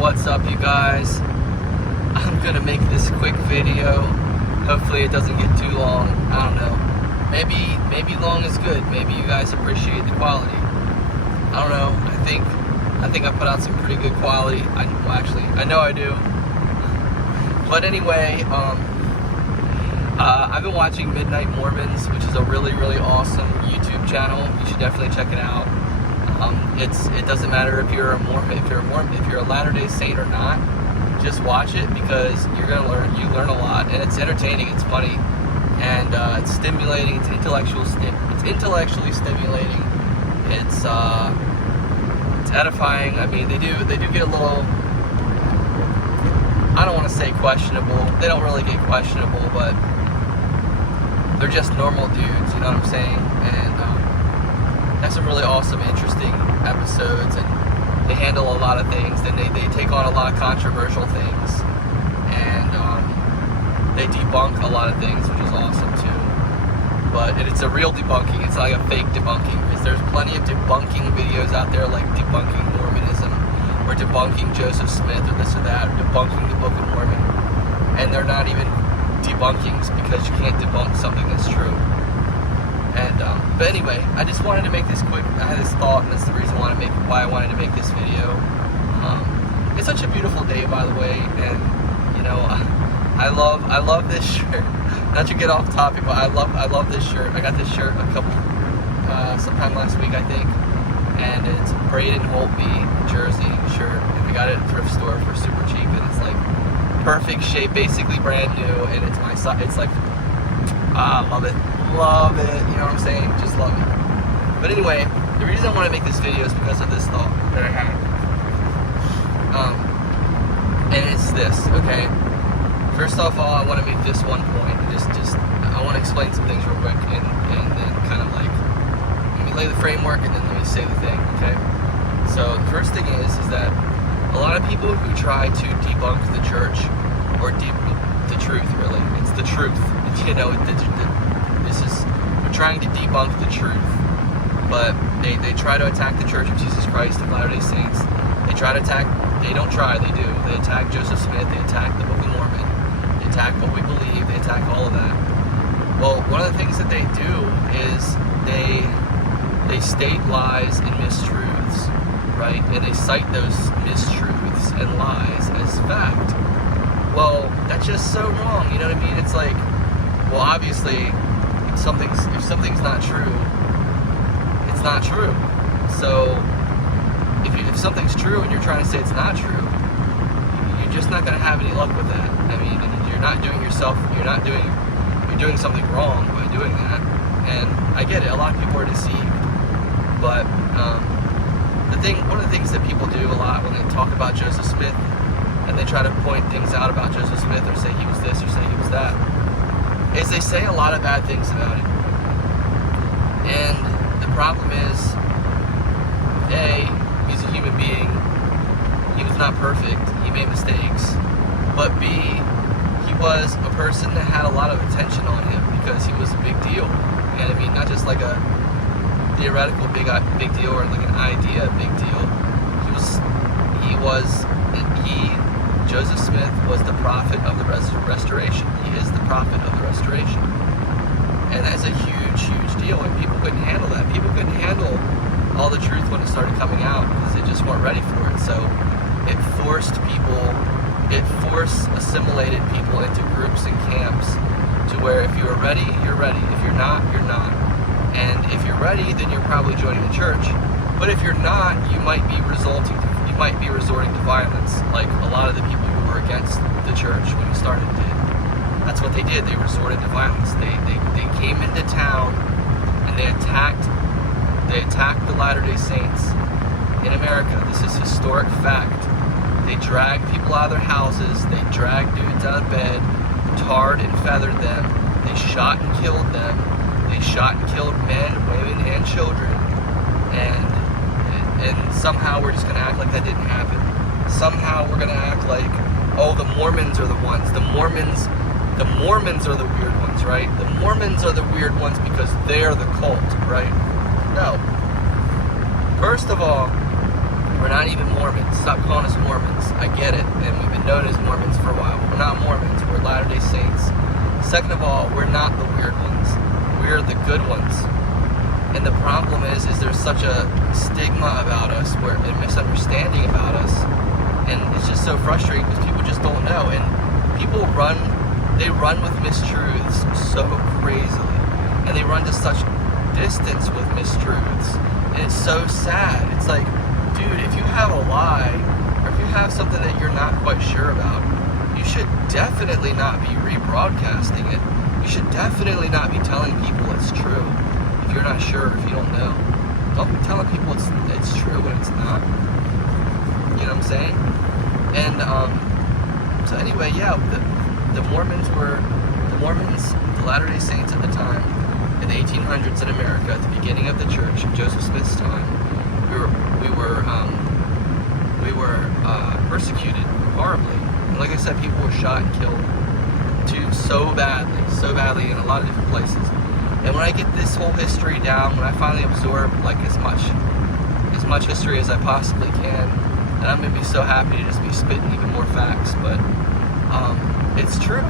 What's up, you guys? I'm gonna make this quick video. Hopefully it doesn't get too long. I don't know. Maybe long is good. Maybe you guys appreciate the quality. I don't know. I think I put out some pretty good quality. I know I do. But anyway, I've been watching Midnight Mormons, which is a really, really awesome YouTube channel. You should definitely check it out. It doesn't matter if you're a Mormon, if you're a Latter-day Saint or not. Just watch it because you're gonna learn. You learn a lot, and it's entertaining. It's funny, and it's stimulating. It's intellectually stimulating. It's edifying. I mean, they do get a little. I don't want to say questionable. They don't really get questionable, but they're just normal dudes. You know what I'm saying? And that's some really awesome, interesting episodes, and they handle a lot of things. Then they take on a lot of controversial things, and they debunk a lot of things, which is awesome too. But it's a real debunking. It's like a fake debunking, because there's plenty of debunking videos out there, like debunking Mormonism, or debunking Joseph Smith, or this or that, or debunking the Book of Mormon, and they're not even debunkings because you can't debunk something that's true. And but anyway, I just wanted to make this quick. I had this thought, and that's the reason why I wanted to make this video. It's such a beautiful day, by the way, and you know, I love this shirt. Not to get off topic, but I love this shirt. I got this shirt sometime last week, I think, and it's Braden Holtby jersey shirt, and I got it at a thrift store for super cheap, and it's like perfect shape, basically brand new, and it's my size. It's like love it, you know what I'm saying? Just love it. But anyway, the reason I want to make this video is because of this thought that I had. And it's this, okay? First off, I want to make this one point. I want to explain some things real quick, and then kind of like, let me lay the framework, and then let me say the thing, okay? So the first thing is that a lot of people who try to debunk the church, or the truth, really, it's the truth. You know, we're trying to debunk the truth, but they try to attack the Church of Jesus Christ of Latter-day Saints. They do. They attack Joseph Smith, they attack the Book of Mormon, they attack what we believe, they attack all of that. Well, one of the things that they do is they state lies and mistruths, right? And they cite those mistruths and lies as fact. Well, that's just so wrong, you know what I mean? It's like, well, obviously, if something's not true, it's not true. So, if something's true and you're trying to say it's not true, you're just not going to have any luck with that. I mean, you're doing something wrong by doing that. And I get it, a lot of people are deceived. But one of the things that people do a lot when they talk about Joseph Smith, and they try to point things out about Joseph Smith, or say he was this, or say he was that, is they say a lot of bad things about him. And the problem is, A, he's a human being. He was not perfect. He made mistakes. But B, he was a person that had a lot of attention on him because he was a big deal. And I mean, not just like a theoretical big deal, or like an idea big deal. Joseph Smith was the prophet of the restoration. He is the prophet of the restoration. And that's a huge, huge deal, and people couldn't handle that. People couldn't handle all the truth when it started coming out because they just weren't ready for it. So it forced assimilated people into groups and camps to where if you're ready, you're ready. If you're not, you're not. And if you're ready, then you're probably joining the church. But if you're not, you might be resorting to violence, like a lot of the people who were against the church when we started did. That's what they did. They resorted to violence. They came into town and they attacked the Latter-day Saints in America. This is historic fact. They dragged people out of their houses. They dragged dudes out of bed, tarred and feathered them. They shot and killed them. They shot and killed men, women, and children. And somehow we're just going to act like that didn't happen. Somehow we're going to act like, oh, the Mormons are the ones. The Mormons are the weird ones, right? The Mormons are the weird ones because they're the cult, right? No. First of all, we're not even Mormons. Stop calling us Mormons. I get it, and we've been known as Mormons for a while. We're not Mormons, we're Latter-day Saints. Second of all, we're not the weird ones. We're the good ones. And the problem is there's such a stigma about us, a misunderstanding about us, and it's just so frustrating because people just don't know. And people run with mistruths so crazily, and they run to such distance with mistruths, and it's so sad. It's like, dude, if you have a lie, or if you have something that you're not quite sure about, you should definitely not be rebroadcasting it. You should definitely not be telling people it's true. If you're not sure, if you don't know, don't be telling people it's true when it's not. You know what I'm saying? And so anyway, yeah, the Mormons, the Latter-day Saints at the time, in the 1800s in America, at the beginning of the church, Joseph Smith's time, we were persecuted horribly. And like I said, people were shot and killed too, so badly in a lot of different places. And when I get this whole history down, when I finally absorb like as much history as I possibly can, and I'm gonna be so happy to just be spitting even more facts. But it's true.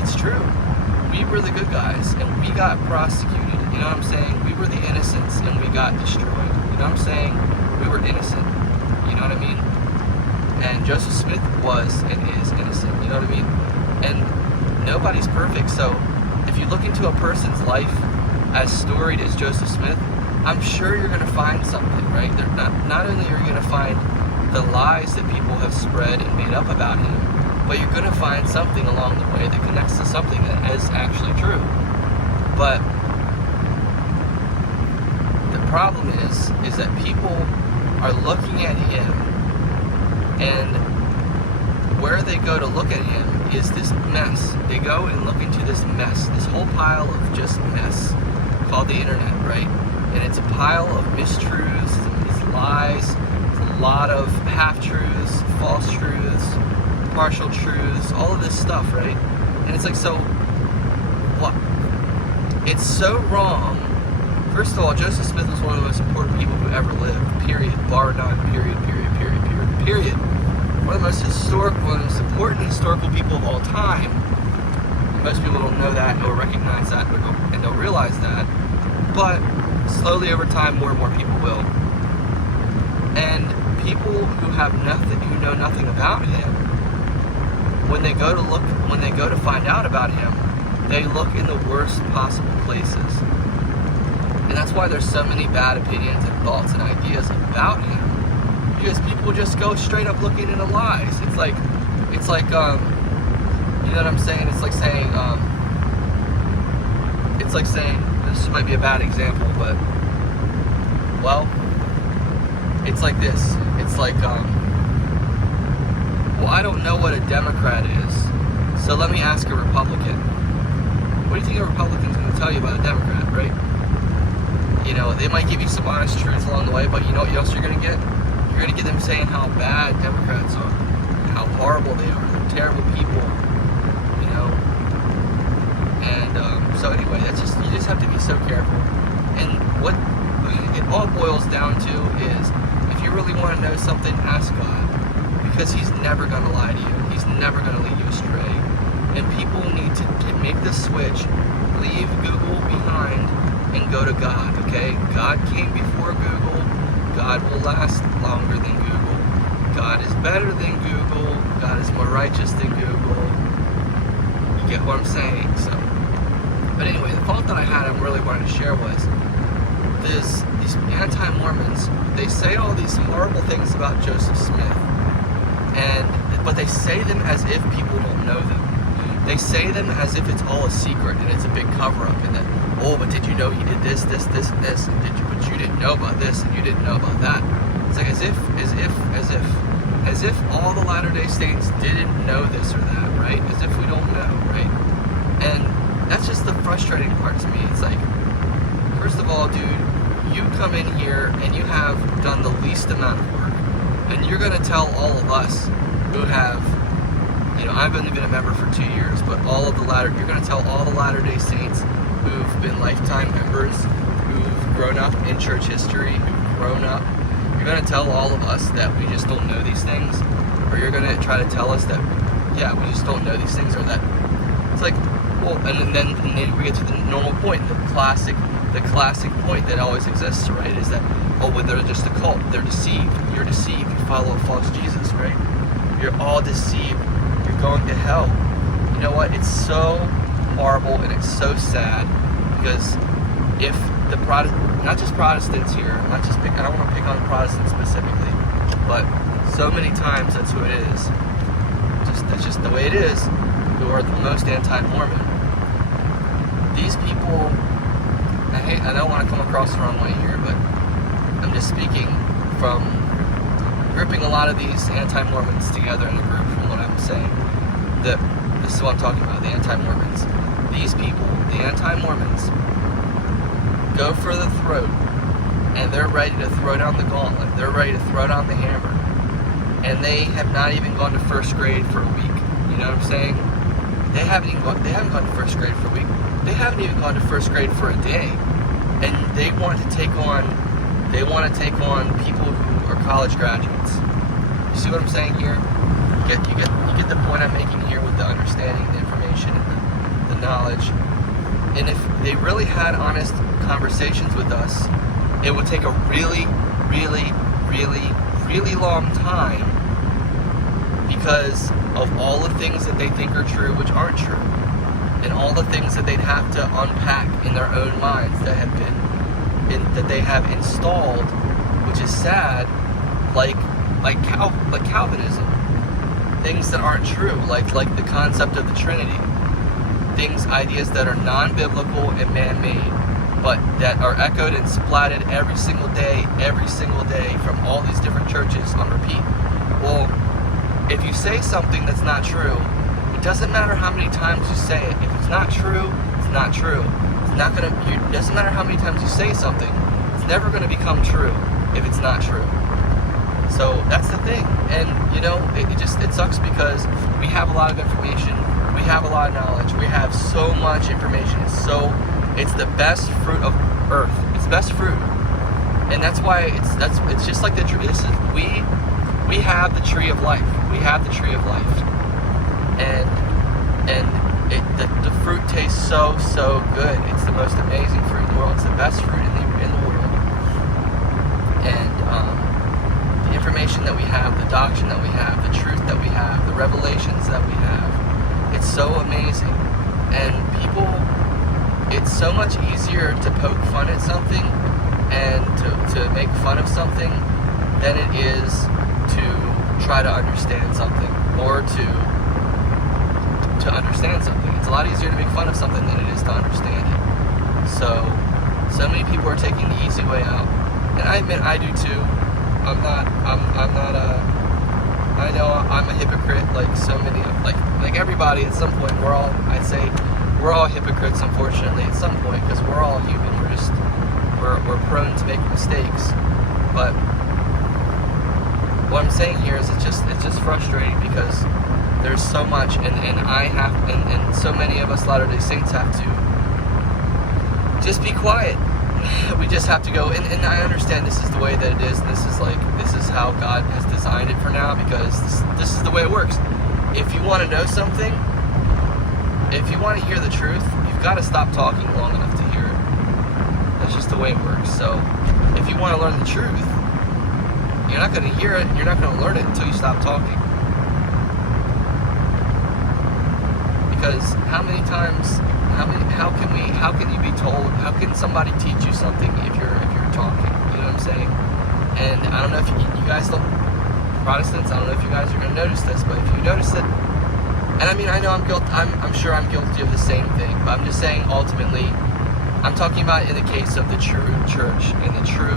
It's true. We were the good guys, and we got prosecuted. You know what I'm saying? We were the innocents, and we got destroyed. You know what I'm saying? We were innocent. You know what I mean? And Joseph Smith was and is innocent. You know what I mean? And nobody's perfect. So if you look into a person's life as storied as Joseph Smith, I'm sure you're going to find something, right? Not only are you going to find the lies that people have spread and made up about him, but you're going to find something along the way that connects to something that is actually true. But the problem is that people are looking at him, and where they go to look at him is this mess. They go and look into this mess, this whole pile of just mess called the internet, right? And it's a pile of mistruths, these lies, a lot of half-truths, false truths, partial truths, all of this stuff, right? And it's like, so what? It's so wrong. First of all, Joseph Smith was one of the most important people who ever lived, period, bar none, period. One of the most important historical people of all time. Most people don't know that or recognize that and don't realize that, but slowly over time, more and more people will. And people who know nothing about him, when they go to find out about him, they look in the worst possible places. And that's why there's so many bad opinions and thoughts and ideas about him. Because people just go straight up looking into lies. It's like, you know what I'm saying? It's like saying, this might be a bad example, but, well, it's like this. It's like, well, I don't know what a Democrat is, so let me ask a Republican. What do you think a Republican's going to tell you about a Democrat, right? You know, they might give you some honest truths along the way, but you know what else you're going to get? You're going to get them saying how bad Democrats are, and how horrible they are, they're terrible people, you know? And so anyway, you just have to be so careful. And what it all boils down to is, if you really want to know something, ask God, because He's never going to lie to you. He's never going to lead you astray. And people need to make the switch, leave Google behind, and go to God, okay? God came before Google. God will last longer than Google. God is better than Google. God is more righteous than Google. You get what I'm saying? So, but anyway, the thought that I had, I really wanted to share was these anti-Mormons. They say all these horrible things about Joseph Smith, but they say them as if people don't know them. They say them as if it's all a secret and it's a big cover-up, and that, oh, but did you know he did this, and but you didn't know about this, and you didn't know about that. It's like as if all the Latter-day Saints didn't know this or that, right? As if we don't know, right? And that's just the frustrating part to me. It's like, first of all, dude, you come in here and you have done the least amount of work, and you're going to tell all of us who have, you know, I've only been a member for 2 years, but you're going to tell all the Latter-day Saints who've been lifetime members, who've grown up in church history, who've grown up, you're going to tell all of us that we just don't know these things, or you're going to try to tell us that, yeah, we just don't know these things, or that it's like, well, and then we get to the normal point, the classic point that always exists, right? Is that, oh, well, they're just a cult. They're deceived. You're deceived. You follow a false Jesus, right? You're all deceived. You're going to hell. You know what? It's so horrible and it's so sad, because if the not just Protestants here, I don't want to pick on Protestants specifically, but so many times that's who it is. That's just the way it is, who are the most anti-Mormon. These people, I don't want to come across the wrong way here, but I'm just speaking from grouping a lot of these anti-Mormons together in a group from what I'm saying. This is what I'm talking about, the anti-Mormons. These people, the anti-Mormons, go for the throat, and they're ready to throw down the gauntlet. They're ready to throw down the hammer. And they have not even gone to first grade for a week. You know what I'm saying? They haven't gone to first grade for a week. They haven't even gone to first grade for a day. And they want to take on people who are college graduates. You see what I'm saying here? You get the point I'm making here with the understanding, the information, and the knowledge. And if they really had honest conversations with us, it would take a really, really, really, really long time, because of all the things that they think are true which aren't true, and all the things that they'd have to unpack in their own minds that they have installed, which is sad, like Calvinism, things that aren't true, like the concept of the Trinity, ideas that are non-biblical and man-made, but that are echoed and splatted every single day from all these different churches on repeat. Well, if you say something that's not true, it doesn't matter how many times you say it. If it's not true, it's not true. It doesn't matter how many times you say something, it's never going to become true if it's not true. So that's the thing. And you know, it sucks, because we have a lot of information, we have a lot of knowledge, we have so much information. It's the best fruit of earth. It's best fruit, and that's why it's just like the tree. We have the tree of life. We have the tree of life, and the fruit tastes so good. It's the most amazing fruit in the world. It's the best fruit in the world. And the information that we have, the doctrine that we have, the truth that we have, the revelations that we have, it's so amazing. And people, it's so much easier to poke fun at something and to make fun of something than it is to try to understand something, or to understand something. It's a lot easier to make fun of something than it is to understand it. So many people are taking the easy way out, and I admit I do too. I know I'm a hypocrite, like so many, like everybody at some point. We're all hypocrites, unfortunately, at some point, because we're all human. We're prone to make mistakes. But what I'm saying here is it's just frustrating, because there's so much, and so many of us Latter-day Saints have to just be quiet. We just have to go, and I understand this is the way that it is. This is how God has designed it for now, because this is the way it works. If you want to know something, if you want to hear the truth, you've got to stop talking long enough to hear it. That's just the way it works. So if you want to learn the truth, you're not going to hear it, you're not going to learn it until you stop talking. Because how many times, how can you be told, how can somebody teach you something if you're talking? You know what I'm saying? And I don't know if you guys don't, Protestants, I don't know if you guys are going to notice this, but if you notice it, and I mean, I know I'm sure I'm guilty of the same thing, but I'm just saying, ultimately, I'm talking about in the case of the true church, and the truth,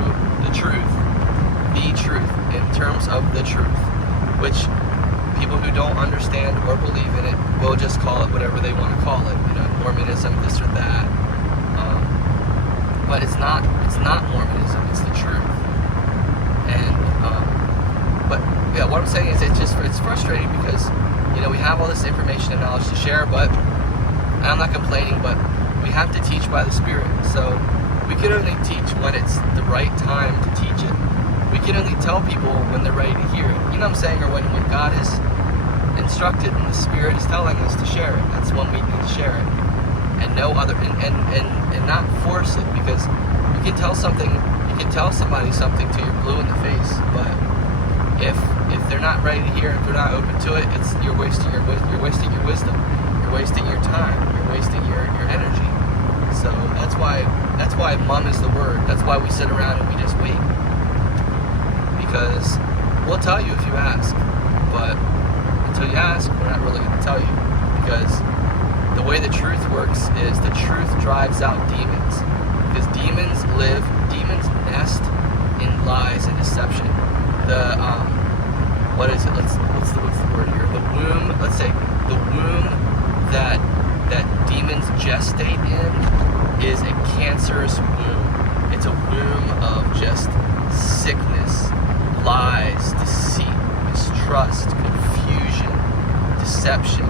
in terms of the truth, which people who don't understand or believe in it will just call it whatever they want to call it, you know, Mormonism, this or that. But it's not Mormonism, it's the truth. And but yeah, what I'm saying is it's frustrating, because you know, we have all this information and knowledge to share, but, and I'm not complaining, but we have to teach by the Spirit. So we can only teach when it's the right time to teach it. We can only tell people when they're ready to hear it. You know what I'm saying? Or when God has instructed and the Spirit is telling us to share it, that's when we need to share it. And no other, and not force it, because you can tell somebody something till you're blue in the face, but if they're not ready to hear, if they're not open to it, you're wasting your wisdom, you're wasting your time, you're wasting your energy. So that's why mum is the word. That's why we sit around and we just wait, because we'll tell you if you ask, but until you ask, we're not really going to tell you, because the way the truth works is the truth drives out demons, because demons nest in lies and deception. What's the word here? The womb. Let's say the womb that demons gestate in is a cancerous womb. It's a womb of just sickness, lies, deceit, mistrust, confusion, deception,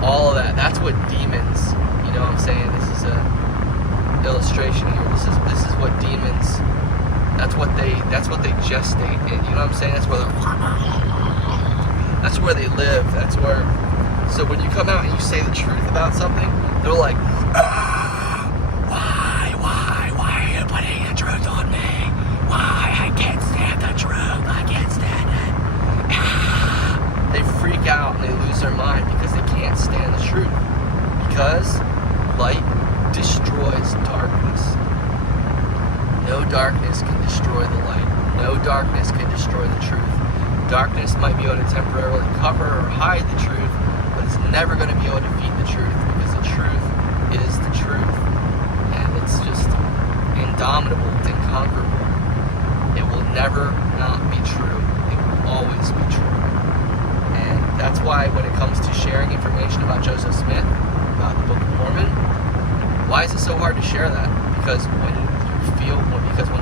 all of that. That's what demons, you know what I'm saying? This is a illustration here. This is what demons, that's what they gestate in, you know what I'm saying? That's where they live. That's where, so when you come out and you say the truth about something, they're like, why are you putting the truth on me? Why? I can't stand the truth. I can't stand it. They freak out and they lose their mind because they can't stand the truth. Because light destroys darkness. No darkness can destroy the light. No darkness can destroy the truth. Darkness might be able to temporarily cover or hide the truth, but it's never going to be able to defeat the truth, because the truth is the truth. And it's just indomitable, it's inconquerable. It will never not be true. It will always be true. And that's why when it comes to sharing information about Joseph Smith, about the Book of Mormon, why is it so hard to share that? Because when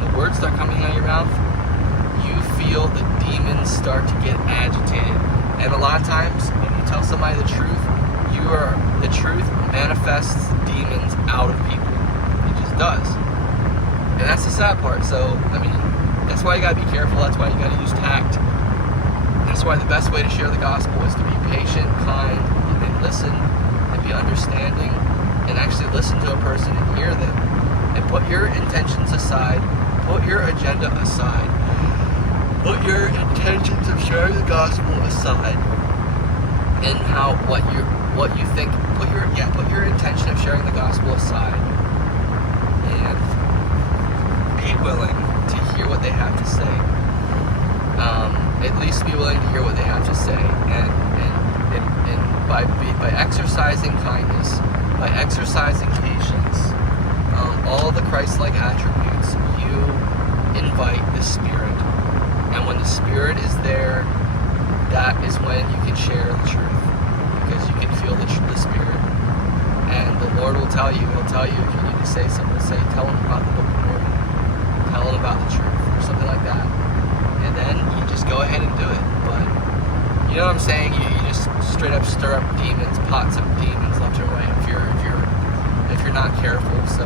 the words start coming out of your mouth, you feel the demons start to get agitated. And a lot of times, when you tell somebody the truth, the truth manifests demons out of people. It just does. And that's the sad part. So, I mean, that's why you gotta be careful. That's why you gotta use tact. That's why the best way to share the gospel is to be patient, kind, and listen, and be understanding, and actually listen to a person and hear them. And put your intentions aside, put your agenda aside, put your intentions of sharing the gospel aside, and what you think, put your intention of sharing the gospel aside, and be willing to hear what they have to say. At least be willing to hear what they have to say, and by exercising kindness, by exercising patience, all the Christ-like attributes, you invite the Spirit. And when the Spirit is there, that is when you can share the truth, because you can feel the Spirit. And the Lord will tell you, He'll tell you if you need to say something, tell Him about the Book of Mormon, tell Him about the truth, or something like that. And then you just go ahead and do it. But, you know what I'm saying? You just straight up stir up demons, pots of demons left and right if you're not careful. So